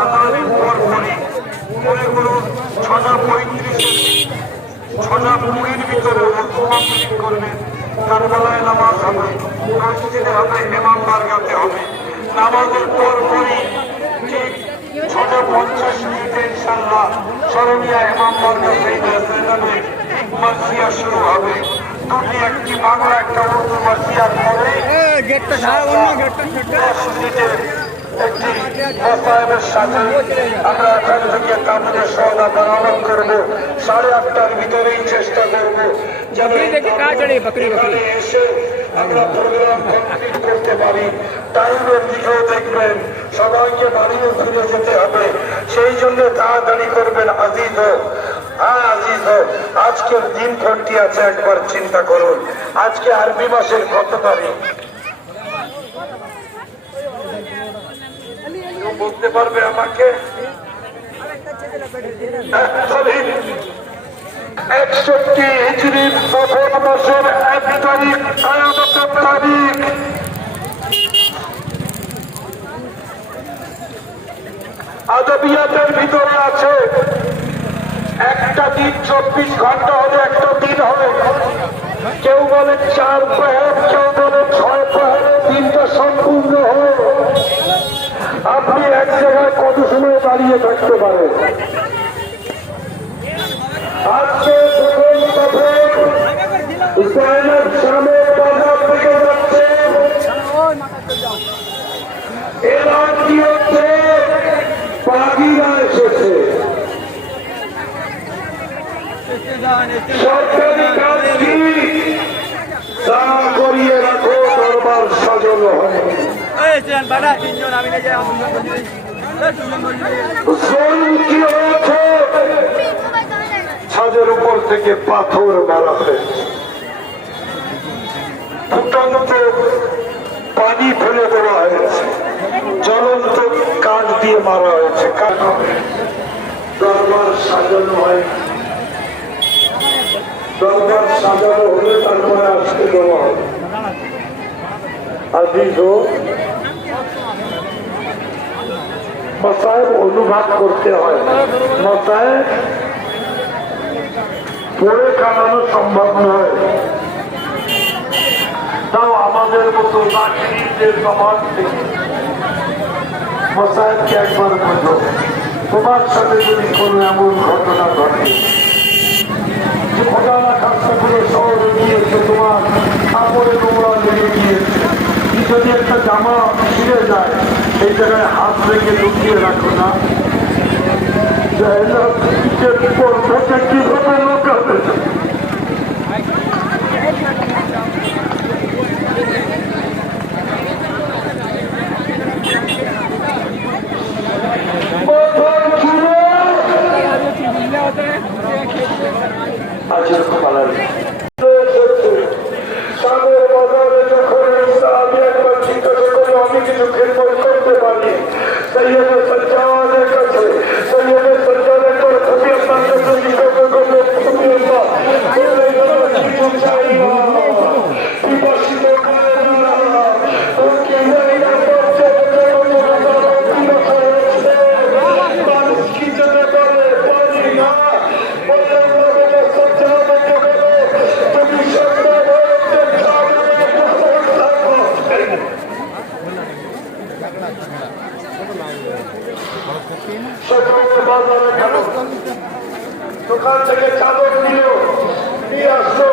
আদানের পর পরই মনে করুন 6:35-6:20 ভিতরে কমপ্লিট করবেন। কারবালায় নামাজ হবে, মসজিদে হবে, ইমাম বারগাতে হবে। নামাজের পর পরই ঠিক 6:50 ইনশাআল্লাহ সরমিয়া ইমাম বারগা মাসিয়া শুরু হবে। দুটি, একটি বাংলা একটা উর্দু মাসিয়ার পরে একটি মোসাহেবের সাথে আমরা এখান থেকে কাপড়ের সওদা বরাবর করবো। 8:30টার ভিতরেই চেষ্টা করবো যেন এসে আমরা প্রোগ্রাম কমপ্লিট করতে পারি। টাইমের দিকেও দেখবেন, সবাইকে বাড়িও ফিরে যেতে হবে, সেই জন্য তাড়াতাড়ি করবেন। আজিজ হোক, হ্যাঁ আজিজ হোক, আজকের দিন কোনটি আছে একবার চিন্তা করুন। আজকে আরবি মাসের কত তারিখ বলতে পারবে আমাকে? 61 হিজরির সফর মাসের 1 তারিখ কিয়ামতের তারিখ। আদবিয়াতের ভিতরে আছে একটা দিন 24 ঘন্টা হলে একটা দিন হবে। কেউ বলে 4 প্রহর, কেউ বলে 6 প্রহরে দিনটা সম্পূর্ণ হয়। আপনি এক জায়গায় কত সময় দাঁড়িয়ে থাকতে পারেন? আজকে প্রথম সফর ইসরায়েলের সামনে বাজার থেকে যাচ্ছে। এরা কি হচ্ছে? পাখিরা এসেছে। সরকারি কাজ কি? তা করিয়ে রাখো, দরবার সাজানো হয়। ছাদের উপর থেকে পাথর মারা হয়েছে, ফুটন্ত পানি ফেলে দেওয়া হয়েছে, জ্বলন্ত কাঠ দিয়ে মারা হয়েছে। দরবার সাজানো হয়, দরবার সাজানো হলে তারপরে আসতে দেওয়া হবে। আজিজ মসায়েব অনুভব করতে হয়। মসায়েব পড়ে কাটানো সম্ভব নয়। তাও আমাদের মতো লাঠিদের সমাজ থেকে মসায়েবকে একবার বোঝো, তোমার সাথে যদি কোনো এমন ঘটনা ঘটে যে খোদা না খাস্তা করে শহরে গিয়েছে, তোমার কাপড়ে নোংরা লেগে গিয়েছে, যদি একটা জামা ছিঁড়ে যায় এই জায়গায় হাত রেখে লুকিয়ে রাখো না, কিভাবে লোকাবে? আমি কিছু খেদমত করতে পারি সৈয়দের সজ্জাদের কাছে, সৈয়দের সজ্জাদের করে তুমি আপনার কাছে জিজ্ঞাসা করবে, তুমি কিছু চাই না, বিবাসিত দোকান থেকে চাদর নিয়ে আসলো।